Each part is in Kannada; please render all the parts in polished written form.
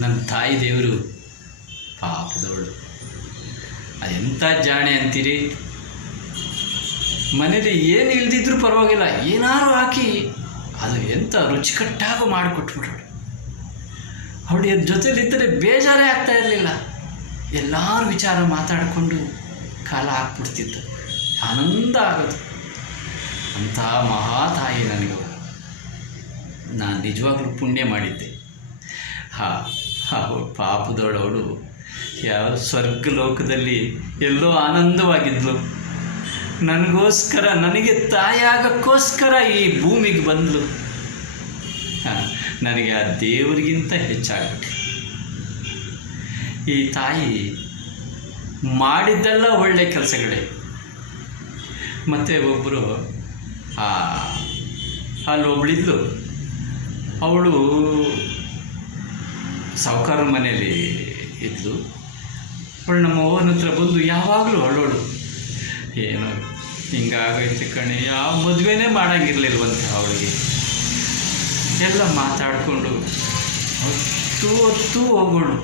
ನನ್ನ ತಾಯಿ ದೇವರು ಪಾಪದವಳು. ಅದೆಂಥ ಜಾಣೆ ಅಂತೀರಿ. ಮನೇಲಿ ಏನು ಇಲ್ದಿದ್ರೂ ಪರವಾಗಿಲ್ಲ, ಏನಾರು ಹಾಕಿ ಅದು ಎಂಥ ರುಚಿಕಟ್ಟಾಗೂ ಮಾಡಿಕೊಟ್ಬಿಟ್ರು. ಅವಳ ಜೊತೆಲಿದ್ದರೆ ಬೇಜಾರೇ ಆಗ್ತಾ ಇರಲಿಲ್ಲ. ಎಲ್ಲರೂ ವಿಚಾರ ಮಾತಾಡಿಕೊಂಡು ಕಾಲ ಹಾಕ್ಬಿಡ್ತಿತ್ತು, ಆನಂದ ಆಗೋದು. ಅಂಥ ಮಹಾತಾಯಿ ನನಗೆ. ನಾನು ನಿಜವಾಗ್ಲೂ ಪುಣ್ಯ ಮಾಡಿದ್ದೆ. ಅವಳು ಪಾಪದವಳವಳು ಯಾವ ಸ್ವರ್ಗಲೋಕದಲ್ಲಿ ಎಲ್ಲೋ ಆನಂದವಾಗಿದ್ಲು. ನನಗೋಸ್ಕರ, ನನಗೆ ತಾಯಾಗಕ್ಕೋಸ್ಕರ ಈ ಭೂಮಿಗೆ ಬಂದಳು. ನನಗೆ ಆ ದೇವರಿಗಿಂತ ಹೆಚ್ಚಾಗ್ಬಿಟ್ಟು ಈ ತಾಯಿ ಮಾಡಿದ್ದೆಲ್ಲ ಒಳ್ಳೆ ಕೆಲಸಗಳೇ. ಮತ್ತು ಒಬ್ಬರು ಅಲ್ಲೊಬ್ಳಿದ್ಲು, ಅವಳು ಸಾಹುಕಾರ ಮನೆಯಲ್ಲಿ ಇದ್ಲು. ಅವಳು ನಮ್ಮ ಅವ್ವನ ಹತ್ರ ಬಂದು ಯಾವಾಗಲೂ ಅಳೋಳು, ಏನು ಹಿಂಗಾಗೈತೆ ಕಣೆ, ಯಾವ ಮದುವೆನೇ ಮಾಡೋಂಗಿರ್ಲಿಲ್ವಂತೆ ಅವಳಿಗೆ. ಎಲ್ಲ ಮಾತಾಡಿಕೊಂಡು ಹೊತ್ತು ಹೋಗೋಳು.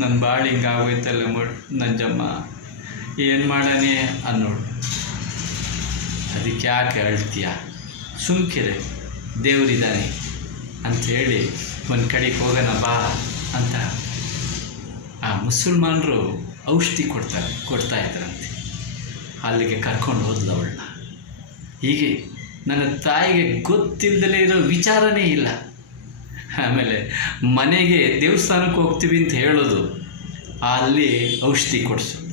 ನನ್ನ ಬಾಳು ಹಿಂಗಾಗೋಯ್ತಲ್ಲ ನಂಜಮ್ಮ, ಏನು ಮಾಡಾನೆ ಅನ್ನೋಳು. ಅದಕ್ಕೆ ಯಾಕೆ ಅಳ್ತೀಯ, ಸುಮ್ಕಿರೆ, ದೇವರಿದ್ದಾನೆ ಅಂಥೇಳಿ ಒಂದು ಕಡೆಗೆ ಹೋಗೋಣ ಬಾ ಅಂತ ಆ ಮುಸಲ್ಮಾನರು ಔಷಧಿ ಕೊಡ್ತಾ ಇದ್ರಂತೆ. ಅಲ್ಲಿಗೆ ಕರ್ಕೊಂಡು ಹೋದ್ಲು ಅವಳನ್ನ. ಹೀಗೆ ನನ್ನ ತಾಯಿಗೆ ಗೊತ್ತಿಲ್ಲದಲೇ ಇರೋ ವಿಚಾರನೇ ಇಲ್ಲ. ಆಮೇಲೆ ಮನೆಗೆ ದೇವಸ್ಥಾನಕ್ಕೆ ಹೋಗ್ತೀವಿ ಅಂತ ಹೇಳೋದು, ಅಲ್ಲಿ ಔಷಧಿ ಕೊಡಿಸೋದು.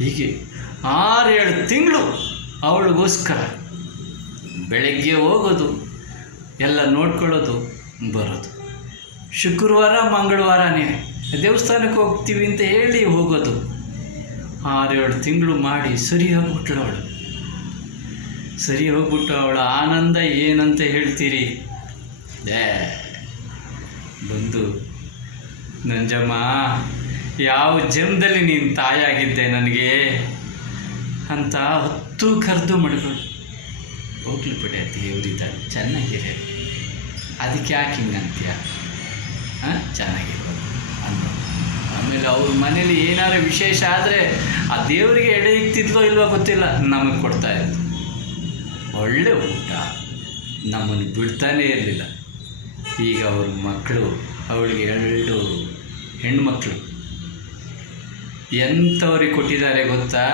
ಹೀಗೆ 6-7 ತಿಂಗಳು ಅವಳಿಗೋಸ್ಕರ ಬೆಳಗ್ಗೆ ಹೋಗೋದು, ಎಲ್ಲ ನೋಡ್ಕೊಳ್ಳೋದು, ಬರೋದು. ಶುಕ್ರವಾರ ಮಂಗಳವಾರನೇ ದೇವಸ್ಥಾನಕ್ಕೆ ಹೋಗ್ತೀವಿ ಅಂತ ಹೇಳಿ ಹೋಗೋದು. 6-7 ತಿಂಗಳು ಮಾಡಿ ಸರಿ ಹೋಗ್ಬಿಟ್ಳು ಅವಳು. ಸರಿ ಹೋಗ್ಬಿಟ್ಟು ಅವಳ ಆನಂದ ಏನಂತ ಹೇಳ್ತೀರಿ. ಬಂದು, ನಂಜಮ್ಮ, ಯಾವ ಜನ್ಮದಲ್ಲಿ ನೀನು ತಾಯಾಗಿದ್ದೆ ನನಗೆ ಅಂತ 10 ಕರೆದು ಮಡ್ಗಳು. ಹೋಗ್ಲಿ ಬಿಡೆ, ದೇವರಿದ್ದಾನೆ, ಚೆನ್ನಾಗಿರ, ಅದಕ್ಕೆ ಯಾಕೆ ಹಿಂಗಂತೀಯ, ಚೆನ್ನಾಗಿರ್ಬೋದು ಅಂದು. ಆಮೇಲೆ ಅವ್ರ ಮನೇಲಿ ಏನಾರು ವಿಶೇಷ ಆದರೆ ಆ ದೇವರಿಗೆ ಎಡೆ ಇಕ್ತಿದ್ಲೋ ಇಲ್ವೋ ಗೊತ್ತಿಲ್ಲ, ನಮಗೆ ಕೊಡ್ತಾಯಿದ್ರು. ಒಳ್ಳೆ ಊಟ, ನಮ್ಮನ್ನು ಬಿಡ್ತಾನೇ ಇರಲಿಲ್ಲ. ಈಗ ಅವ್ರ ಮಕ್ಕಳು, ಅವಳಿಗೆ 2 ಹೆಣ್ಮಕ್ಳು, ಎಂಥವ್ರಿಗೆ ಕೊಟ್ಟಿದ್ದಾರೆ ಗೊತ್ತಾ,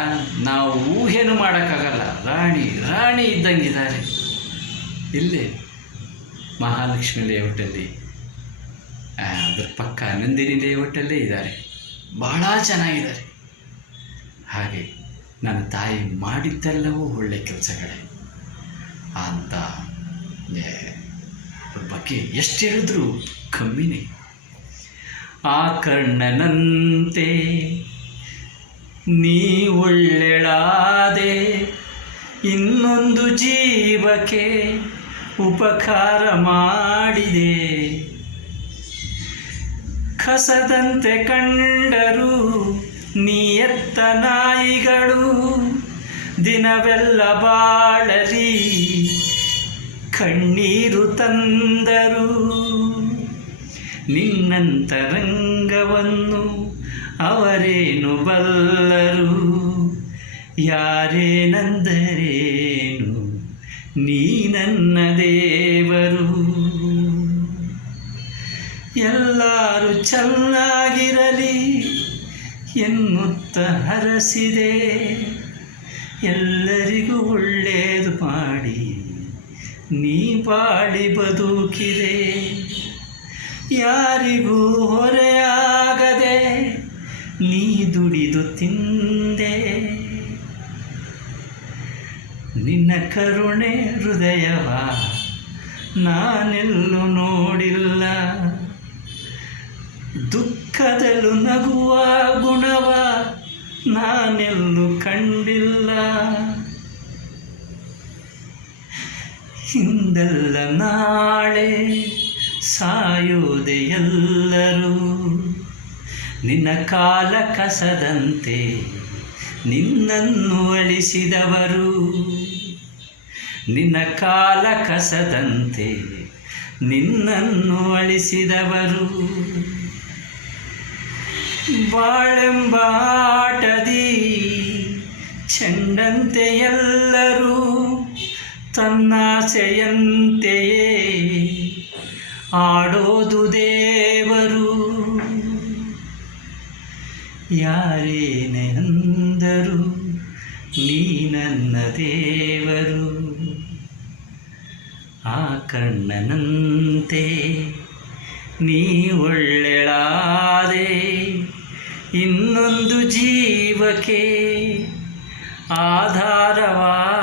ನಾವು ಊಹೆನೂ ಮಾಡೋಕ್ಕಾಗಲ್ಲ. ರಾಣಿ ಇದ್ದಂಗಿದ್ದಾರೆ. ಇಲ್ಲೇ ಮಹಾಲಕ್ಷ್ಮಿ ಲೇಔಟಲ್ಲಿ, ಅದ್ರ ಪಕ್ಕ ನಂದಿನಿ ಲೇಔಟಲ್ಲೇ ಇದ್ದಾರೆ. ಭಾಳ ಚೆನ್ನಾಗಿದ್ದಾರೆ. ಹಾಗೆ ನನ್ನ ತಾಯಿ ಮಾಡಿದ್ದೆಲ್ಲವೂ ಒಳ್ಳೆ ಕೆಲಸಗಳೇ ಅಂತ ಅವ್ರ ಬಗ್ಗೆ ಎಷ್ಟು ಹೇಳಿದ್ರು ಕಮ್ಮಿನೇ. ಆ ಕರ್ಣನಂತೆ ನೀ ಒಳ್ಳೆಳಾದೆ, ಇನ್ನೊಂದು ಜೀವಕ್ಕೆ ಉಪಕಾರ ಮಾಡಿದೆ. ಕಸದಂತೆ ಕಂಡರು ನೀಯತ್ತ ನಾಯಿಗಳು, ದಿನವೆಲ್ಲ ಬಾಳಲಿ ಕಣ್ಣೀರು ತಂದರು. ನಿನ್ನಂತರಂಗವನ್ನು ಅವರೇನು ಬಲ್ಲರು, ಯಾರೇನೆಂದರೇನು ನೀ ನನ್ನ ದೇವರು. ಎಲ್ಲರೂ ಚೆನ್ನಾಗಿರಲಿ ಎನ್ನುತ್ತ ಹರಸಿದೆ, ಎಲ್ಲರಿಗೂ ಒಳ್ಳೆಯದು ಮಾಡಿ ನೀ ಬಾಳಿ ಬದುಕಿದೆ. ಯಾರಿಗೂ ಹೊರೆಯಾಗದೆ ನೀ ದುಡಿದು ತಿಂದೆ, ನಿನ್ನ ಕರುಣೆ ಹೃದಯವ ನಾನೆಲ್ಲೂ ನೋಡಿಲ್ಲ. ದುಃಖದಲ್ಲೂ ನಗುವ ಗುಣವ ನಾನೆಲ್ಲೂ ಕಂಡಿಲ್ಲ. ಹಿಂದೆಲ್ಲ ನಾಳೆ ಸಾಯೋದೆ ಎಲ್ಲರೂ, ನಿನ್ನ ಕಾಲ ಕಸದಂತೆ ನಿನ್ನನ್ನು ಅಳಿಸಿದವರು. ನಿನ್ನ ಕಾಲ ಕಸದಂತೆ ನಿನ್ನನ್ನು ಅಳಿಸಿದವರು. ಬಾಳೆಂಬ ಆಟದಿ ಚೆಂಡಂತೆ ಎಲ್ಲರೂ ತನ್ನಾಸೆಯಂತೆಯೇ ಆಡೋದು ದೇವರು. ಯಾರೇನೆ ಅಂದರು ನೀ ನನ್ನ ದೇವರು, ಆ ಕಣ್ಣನಂತೆ ನೀ ಒಳ್ಳೆಳಾದೆ, ಇನ್ನೊಂದು ಜೀವಕ್ಕೆ ಆಧಾರವಾದೆ.